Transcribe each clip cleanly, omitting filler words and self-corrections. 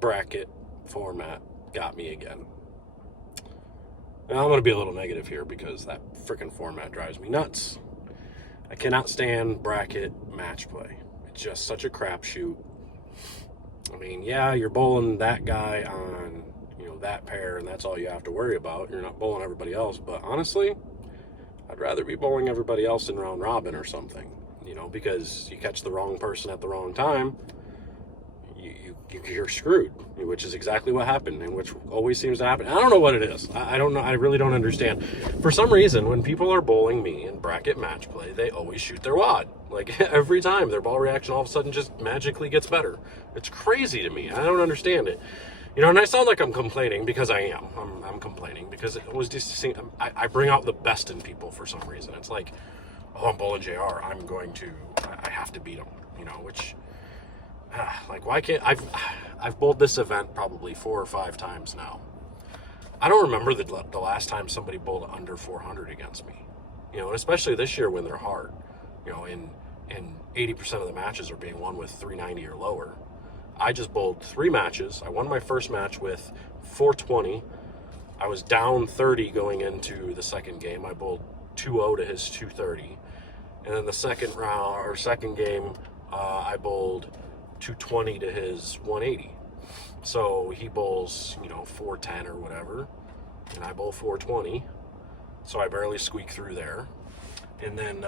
bracket format got me again. Now, I'm going to be a little negative here because that freaking format drives me nuts. I cannot stand bracket match play. It's just such a crapshoot. I mean, yeah, you're bowling that guy on, that pair, and that's all you have to worry about. You're not bowling everybody else. But honestly, I'd rather be bowling everybody else in round robin or something, because you catch the wrong person at the wrong time, you're screwed, which is exactly what happened, and which always seems to happen. I don't know what it is. I don't know. I really don't understand. For some reason, when people are bowling me in bracket match play, they always shoot their wad. Like, every time, their ball reaction all of a sudden just magically gets better. It's crazy to me. I don't understand it. And I sound like I'm complaining because I am. I'm complaining because it was just, I bring out the best in people for some reason. It's like, oh, I'm bowling JR. I have to beat him, which, like, why can't, I've bowled this event probably 4 or 5 times now. I don't remember the last time somebody bowled under 400 against me, and especially this year when they're hard, and 80% of the matches are being won with 390 or lower. I just bowled 3 matches. I won my first match with 420. I was down 30 going into the second game. I bowled 2-0 to his 230. And then the second game, I bowled 220 to his 180. So he bowls, 410 or whatever, and I bowl 420. So I barely squeak through there. And then,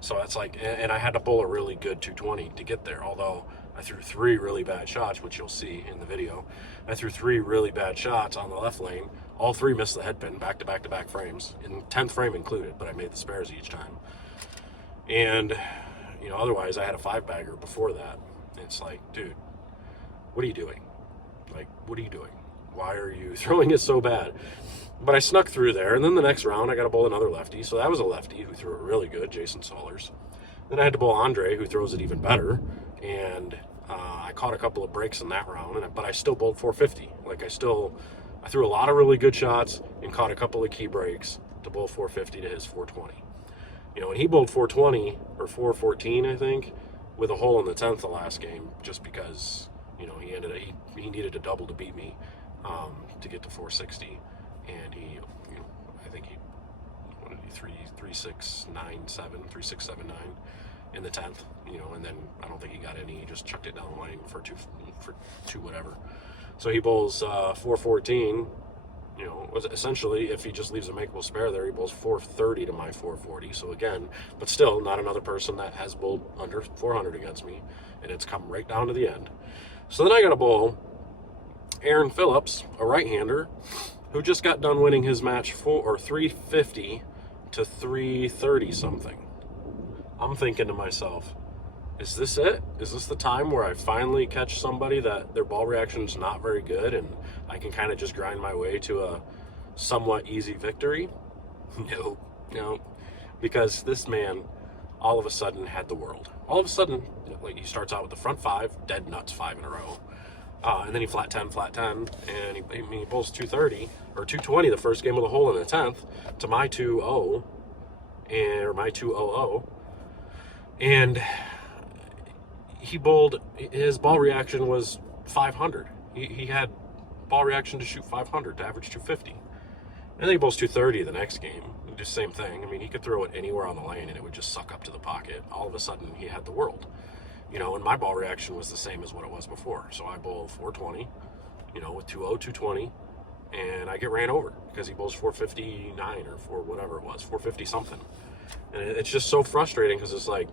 so that's like, and I had to bowl a really good 220 to get there, although I threw 3 really bad shots, which you'll see in the video. I threw 3 really bad shots on the left lane. All 3 missed the head pin, back-to-back frames, in 10th frame included, but I made the spares each time. And, otherwise I had a 5-bagger before that. It's like, dude, what are you doing? Like, what are you doing? Why are you throwing it so bad? But I snuck through there, and then the next round I got to bowl another lefty. So that was a lefty who threw it really good, Jason Solers. Then I had to bowl Andre, who throws it even better, and I caught a couple of breaks in that round, but I still bowled 450. Like, I threw a lot of really good shots and caught a couple of key breaks to bowl 450 to his 420. And he bowled 420 or 414, I think, with a hole in the 10th the last game, just because he needed a double to beat me to get to 460, and I think he 3679 in the 10th, and then I don't think he got any. He just chucked it down the lane for two whatever. So he bowls 414. Essentially, if he just leaves a makeable spare there, he bowls 430 to my 440. So again, but still not another person that has bowled under 400 against me, and it's come right down to the end. So then I got to bowl Aaron Phillips, a right-hander, who just got done winning his match 350 to 330 something. I'm thinking to myself, is this it? Is this the time where I finally catch somebody that their ball reaction's not very good and I can kind of just grind my way to a somewhat easy victory? No, because this man all of a sudden had the world. All of a sudden, like, he starts out with the front 5, dead nuts 5 in a row. And then he flat 10, and he bowls 230 or 220 the first game of the hole in the 10th to my 2-0 or my 2-0-0. And he bowled, his ball reaction was 500. He had ball reaction to shoot 500 to average 250. And then he bowls 230 the next game. The same thing. I mean, he could throw it anywhere on the lane and it would just suck up to the pocket. All of a sudden, he had the world. And my ball reaction was the same as what it was before. So I bowl 420, with 220, and I get ran over because he bowls 459 or whatever it was, 450 something. And it's just so frustrating because it's like,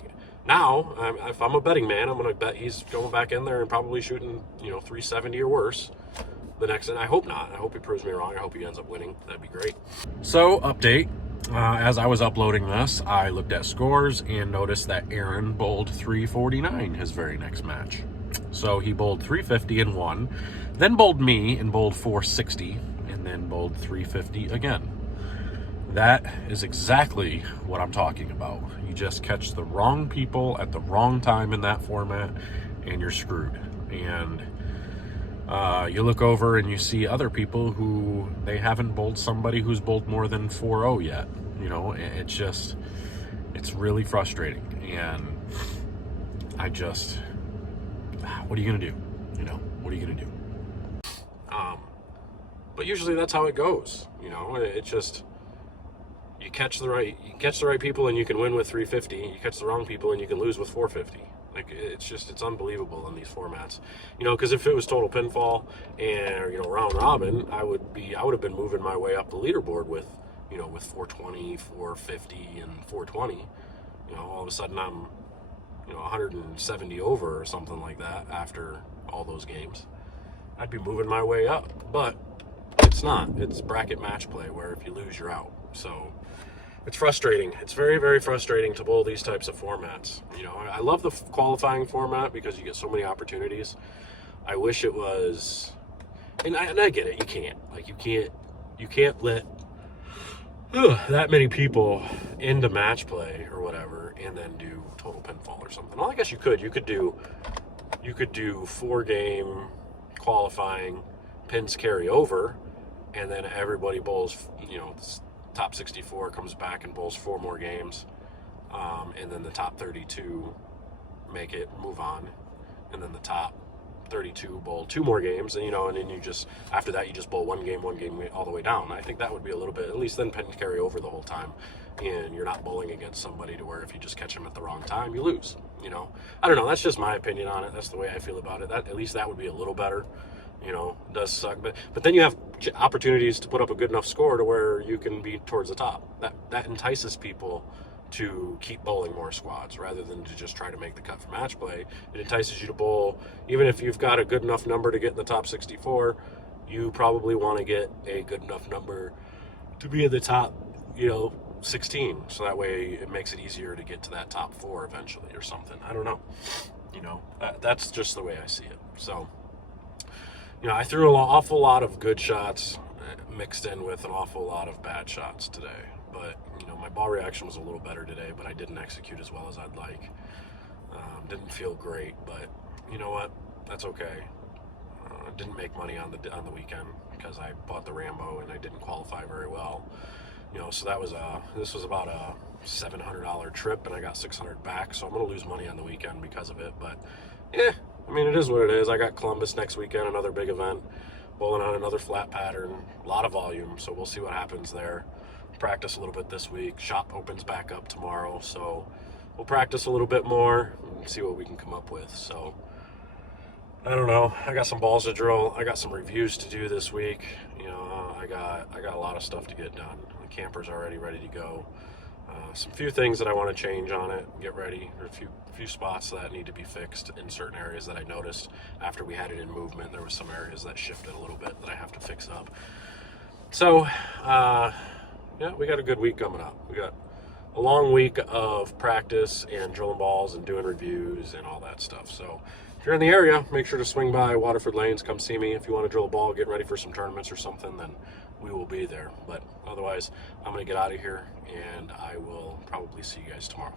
now, if I'm a betting man, I'm going to bet he's going back in there and probably shooting, 370 or worse the next, and I hope not. I hope he proves me wrong. I hope he ends up winning. That'd be great. So, update. As I was uploading this, I looked at scores and noticed that Aaron bowled 349 his very next match. So he bowled 350 and won, then bowled me and bowled 460, and then bowled 350 again. That is exactly what I'm talking about. You just catch the wrong people at the wrong time in that format, and you're screwed. And you look over and you see other people who they haven't bowled somebody who's bowled more than 4-0 yet. It's really frustrating. And what are you going to do? What are you going to do? But usually that's how it goes. You know, it just, you catch the right people and you can win with 350. You catch the wrong people and you can lose with 450. Like, it's unbelievable in these formats. You know, because if it was total pinfall and, you know, round robin, I would have been moving my way up the leaderboard with, you know, with 420, 450, and 420. You know, all of a sudden I'm, you know, 170 over or something like that after all those games. I'd be moving my way up, but it's not. It's bracket match play where if you lose, you're out. So it's frustrating. It's very, very frustrating to bowl these types of formats. You know, I love the qualifying format because you get so many opportunities. I wish it was, and I get it. You can't, like, you can't let that many people into match play or whatever and then do total pinfall or something. Well, I guess you could do 4-game qualifying, pins carry over, and then everybody bowls, you know, top 64 comes back and bowls 4 more games, and then the top 32 make it move on, and then the top 32 bowl 2 more games, and you know, and then you just, after that, you just bowl one game all the way down. I think that would be a little bit, at least then pin carry over the whole time, and you're not bowling against somebody to where if you just catch them at the wrong time, you lose. You know, I don't know. That's just my opinion on it. That's the way I feel about it. That, at least that would be a little better. You know, it does suck, but then you have opportunities to put up a good enough score to where you can be towards the top. That entices people to keep bowling more squads rather than to just try to make the cut for match play. It entices you to bowl, even if you've got a good enough number to get in the top 64, you probably want to get a good enough number to be in the top, you know, 16. So that way it makes it easier to get to that top 4 eventually or something. I don't know. You know, that's just the way I see it. So, you know, I threw an awful lot of good shots mixed in with an awful lot of bad shots today. But, you know, my ball reaction was a little better today, but I didn't execute as well as I'd like. Didn't feel great, but you know what? That's okay. Didn't make money on the weekend because I bought the Rambo and I didn't qualify very well. You know, so this was about a $700 trip, and I got $600 back. So I'm gonna lose money on the weekend because of it. But yeah, I mean, it is what it is. I got Columbus next weekend, another big event, bowling on another flat pattern, a lot of volume. So we'll see what happens there. Practice a little bit this week. Shop opens back up tomorrow, so we'll practice a little bit more and see what we can come up with. So I don't know. I got some balls to drill. I got some reviews to do this week. You know, I got a lot of stuff to get done. The camper's already ready to go. Some few things that I want to change on it, get ready. There are a few spots that need to be fixed in certain areas that I noticed after we had it in movement. There were some areas that shifted a little bit that I have to fix up. So, yeah, we got a good week coming up. We got a long week of practice and drilling balls and doing reviews and all that stuff. So if you're in the area, make sure to swing by Waterford Lanes. Come see me. If you want to drill a ball, get ready for some tournaments or something, then we will be there. But otherwise, I'm going to get out of here, and I will probably see you guys tomorrow.